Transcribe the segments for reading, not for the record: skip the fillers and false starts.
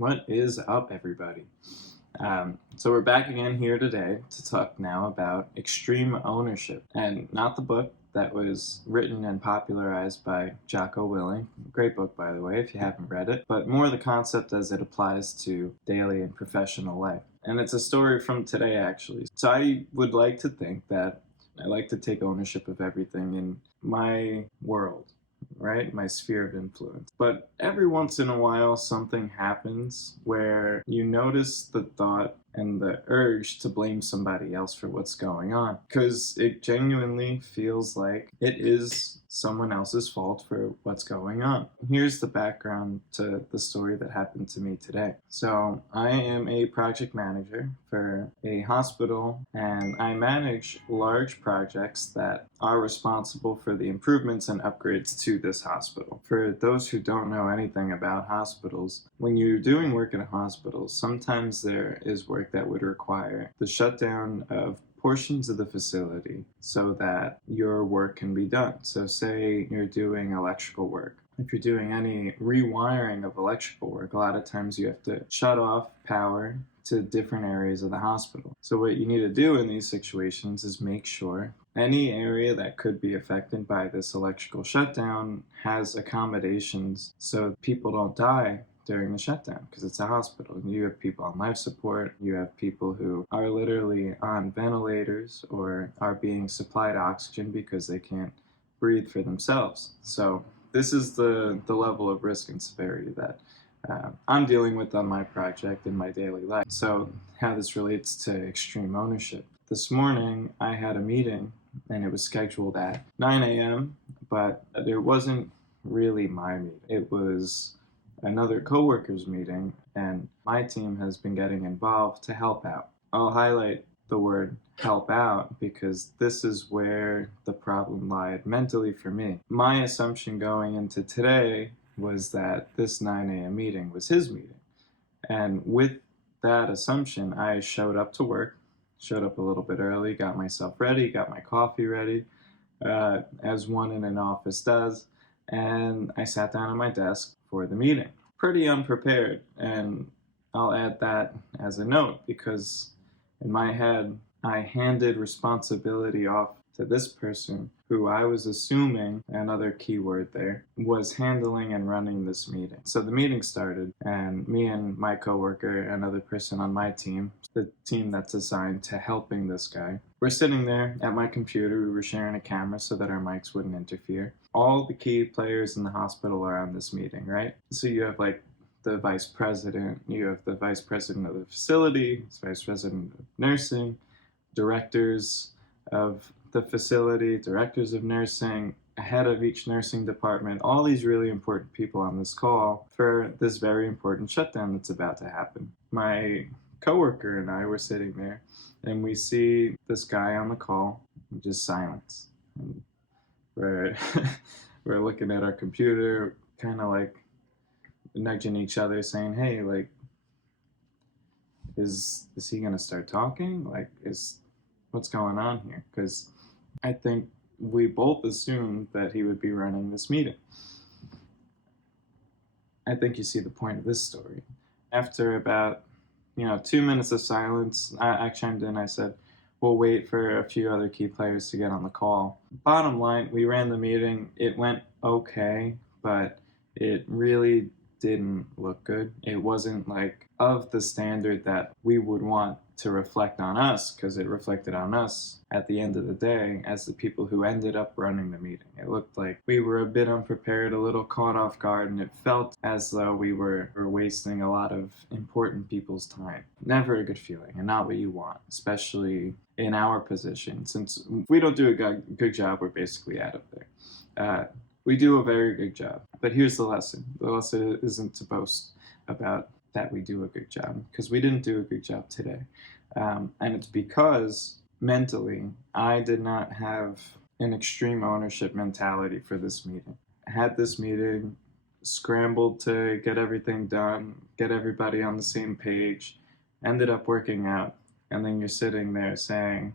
What is up, everybody? So we're back again here today to talk now about extreme ownership, and not the book that was written and popularized by Jocko Willink. Great book, by the way, if you haven't read it, but more the concept as it applies to daily and professional life. And it's a story from today, actually. So I would like to think that I like to take ownership of everything in my world, right? My sphere of influence. But every once in a while, something happens where you notice the thought and the urge to blame somebody else for what's going on, because it genuinely feels like it is someone else's fault for what's going on. Here's the background to the story that happened to me today. So I am a project manager for a hospital, and I manage large projects that are responsible for the improvements and upgrades to this hospital. For those who don't know anything about hospitals, when you're doing work in a hospital, sometimes there is work that would require the shutdown of portions of the facility so that your work can be done. So say you're doing electrical work. If you're doing any rewiring of electrical work, a lot of times you have to shut off power to different areas of the hospital. So what you need to do in these situations is make sure any area that could be affected by this electrical shutdown has accommodations so people don't die during the shutdown, because it's a hospital. You have people on life support, you have people who are literally on ventilators or are being supplied oxygen because they can't breathe for themselves. So this is the level of risk and severity that I'm dealing with on my project in my daily life. So how this relates to extreme ownership. This morning I had a meeting and it was scheduled at 9 a.m., but it wasn't really my meeting. It was another coworker's meeting, and my team has been getting involved to help out. I'll highlight the word help out because this is where the problem lied mentally for me. My assumption going into today was that this 9 a.m. meeting was his meeting. And with that assumption, I showed up to work, showed up a little bit early, got myself ready, got my coffee ready, as one in an office does, and I sat down at my desk for the meeting. Pretty unprepared, and I'll add that as a note because in my head, I handed responsibility off to this person who I was assuming, another keyword there, was handling and running this meeting. So the meeting started, and me and my coworker, another person on my team, the team that's assigned to helping this guy, we're sitting there at my computer. We were sharing a camera so that our mics wouldn't interfere. All the key players in the hospital are on this meeting, right? So you have like the vice president, you have the vice president of the facility, vice president of nursing, directors of the facility, directors of nursing, head of each nursing department, all these really important people on this call for this very important shutdown that's about to happen. My coworker and I were sitting there, and we see this guy on the call, just silence. And we're looking at our computer, kind of like nudging each other, saying, "Hey, like, is he gonna start talking? Like, what's going on here?" Because I think we both assumed that he would be running this meeting. I think you see the point of this story. After about 2 minutes of silence, I chimed in. I said, "We'll wait for a few other key players to get on the call." Bottom line, we ran the meeting. It went okay, but it really didn't look good. It wasn't like of the standard that we would want to reflect on us, because it reflected on us at the end of the day as the people who ended up running the meeting. It looked like we were a bit unprepared, a little caught off guard, and it felt as though we were wasting a lot of important people's time. Never a good feeling, and not what you want, especially in our position. Since we don't do a good job, we're basically out of there. We do a very good job, but here's the lesson. The lesson isn't to boast about that we do a good job, because we didn't do a good job today. And it's because mentally, I did not have an extreme ownership mentality for this meeting. I had this meeting, scrambled to get everything done, get everybody on the same page, ended up working out, and then you're sitting there saying,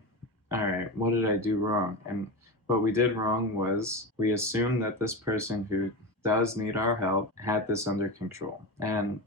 all right, what did I do wrong? And what we did wrong was we assumed that this person who does need our help had this under control. And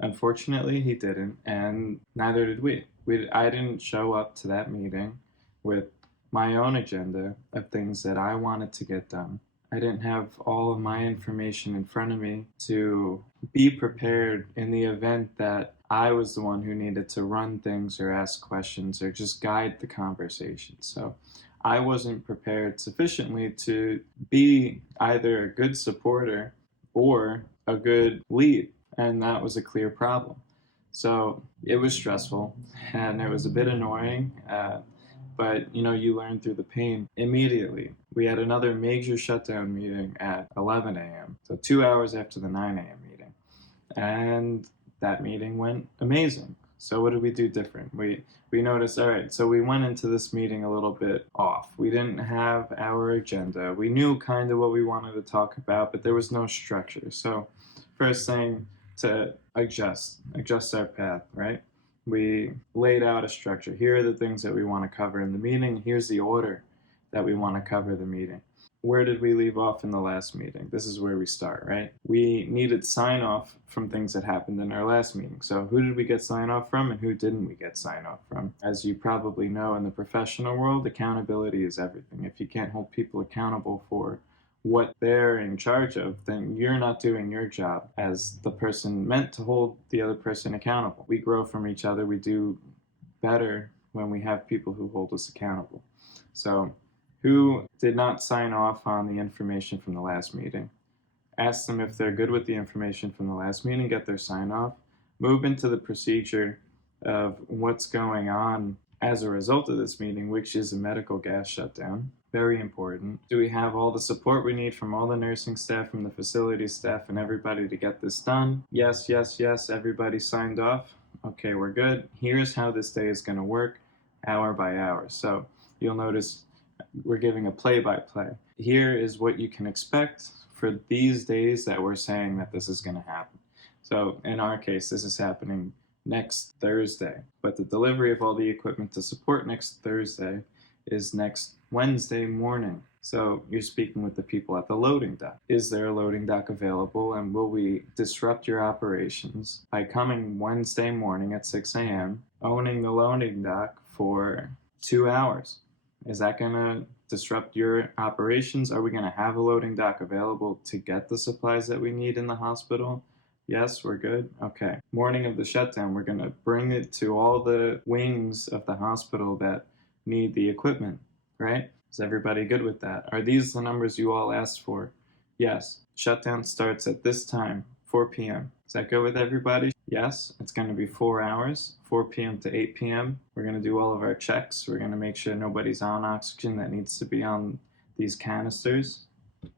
Unfortunately, he didn't, and neither did we. I didn't show up to that meeting with my own agenda of things that I wanted to get done. I didn't have all of my information in front of me to be prepared in the event that I was the one who needed to run things or ask questions or just guide the conversation. So I wasn't prepared sufficiently to be either a good supporter or a good lead, and that was a clear problem. So it was stressful and it was a bit annoying, but you learn through the pain immediately. We had another major shutdown meeting at 11 a.m., so 2 hours after the 9 a.m. meeting, and that meeting went amazing. So what did we do different? We noticed, all right, so we went into this meeting a little bit off. We didn't have our agenda. We knew kind of what we wanted to talk about, but there was no structure. So first thing, to adjust our path, right? We laid out a structure. Here are the things that we want to cover in the meeting. Here's the order that we want to cover the meeting. Where did we leave off in the last meeting? This is where we start, right? We needed sign off from things that happened in our last meeting. So who did we get sign off from and who didn't we get sign off from? As you probably know, in the professional world, accountability is everything. If you can't hold people accountable for what they're in charge of, then you're not doing your job as the person meant to hold the other person accountable. We grow from each other. We do better when we have people who hold us accountable. So who did not sign off on the information from the last meeting? Ask them if they're good with the information from the last meeting, get their sign off, move into the procedure of what's going on as a result of this meeting, which is a medical gas shutdown. Very important. Do we have all the support we need from all the nursing staff, from the facility staff, and everybody to get this done? Yes, yes, yes. Everybody signed off. Okay, we're good. Here's how this day is going to work, hour by hour. So you'll notice we're giving a play-by-play. Here is what you can expect for these days that we're saying that this is going to happen. So in our case, this is happening next Thursday, but the delivery of all the equipment to support next Thursday is next Wednesday morning. So you're speaking with the people at the loading dock. Is there a loading dock available, and will we disrupt your operations by coming Wednesday morning at 6 a.m., owning the loading dock for 2 hours? Is that going to disrupt your operations? Are we going to have a loading dock available to get the supplies that we need in the hospital? Yes, we're good. Okay. Morning of the shutdown, we're going to bring it to all the wings of the hospital that need the equipment, right? Is everybody good with that? Are these the numbers you all asked for? Yes. Shutdown starts at this time, 4 p.m. Does that go with everybody? Yes. It's going to be 4 hours, 4 p.m. to 8 p.m. We're going to do all of our checks. We're going to make sure nobody's on oxygen that needs to be on these canisters.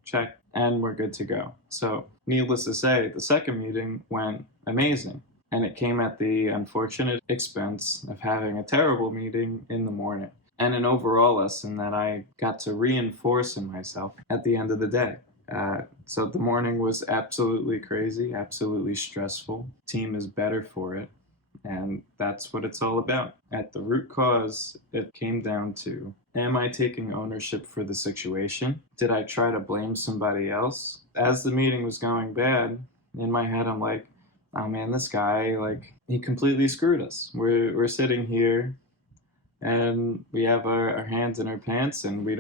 Check. And we're good to go. So, needless to say, the second meeting went amazing. And it came at the unfortunate expense of having a terrible meeting in the morning. And an overall lesson that I got to reinforce in myself at the end of the day. So the morning was absolutely crazy, absolutely stressful. Team is better for it. And that's what it's all about. At the root cause, it came down to, am I taking ownership for the situation? Did I try to blame somebody else? As the meeting was going bad, in my head, I'm like, oh man, this guy, he completely screwed us. We're sitting here and we have our hands in our pants and we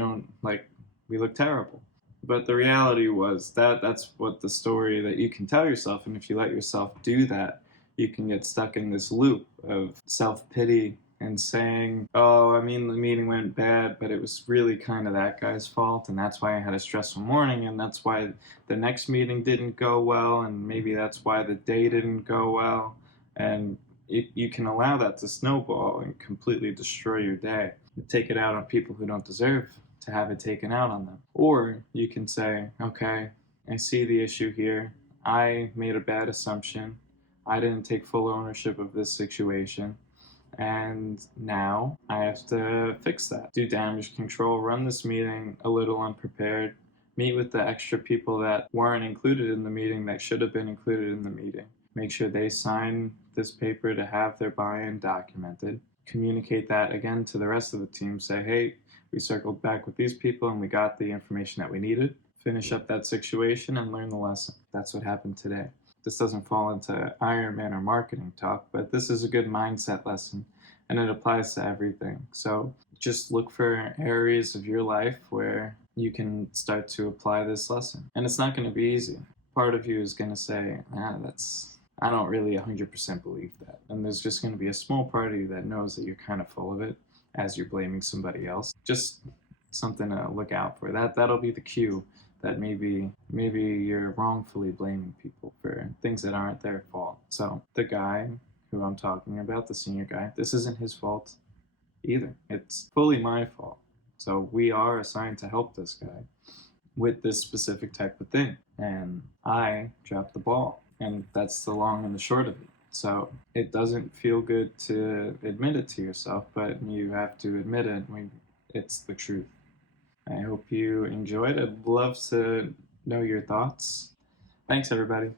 look terrible. But the reality was that's what the story that you can tell yourself. And if you let yourself do that, you can get stuck in this loop of self-pity and saying, oh, I mean, the meeting went bad, but it was really kind of that guy's fault, and that's why I had a stressful morning, and that's why the next meeting didn't go well, and maybe that's why the day didn't go well. And you can allow that to snowball and completely destroy your day. Take it out on people who don't deserve to have it taken out on them. Or you can say, okay, I see the issue here. I made a bad assumption. I didn't take full ownership of this situation, and now I have to fix that. Do damage control, run this meeting a little unprepared, meet with the extra people that weren't included in the meeting that should have been included in the meeting. Make sure they sign this paper to have their buy-in documented. Communicate that again to the rest of the team. Say, hey, we circled back with these people and we got the information that we needed. Finish up that situation and learn the lesson. That's what happened today. this doesn't fall into Iron Man or marketing talk, but this is a good mindset lesson and it applies to everything. So just look for areas of your life where you can start to apply this lesson. And it's not going to be easy. Part of you is going to say, I don't really 100% believe that. And there's just going to be a small part of you that knows that you're kind of full of it as you're blaming somebody else. Just something to look out for. That'll be the cue that maybe you're wrongfully blaming people for things that aren't their fault. So the guy who I'm talking about, the senior guy, this isn't his fault either. It's fully my fault. So we are assigned to help this guy with this specific type of thing. And I dropped the ball. And that's the long and the short of it. So it doesn't feel good to admit it to yourself, but you have to admit it. It's the truth. I hope you enjoyed. I'd love to know your thoughts. Thanks, everybody.